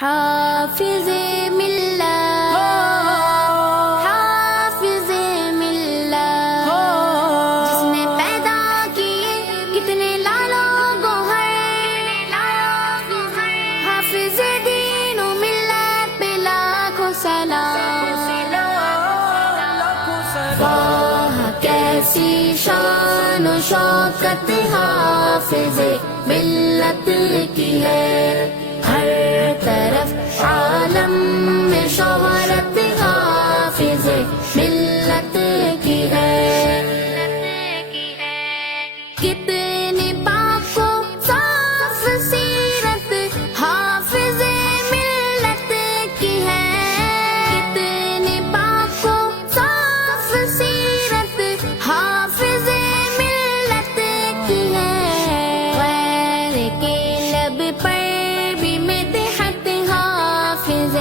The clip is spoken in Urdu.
حافظ ملت، حافظ ملت، جس نے پیدا کیے کتنے لالوں گوہر، حافظ دین و ملت پہ لاکھوں سلام، واہ کیسی شان و شوکت حافظ ملت کی ہے، ہر طرف عالم میں شہرت حافظ ملت کی ہے، کتنی پاک و صاف سیرت حافظ ملت کی ہے، کتنی پاک و صاف سیرت حافظ ملت کی ہے، غیر کے لب پر بھی مدحت حافظ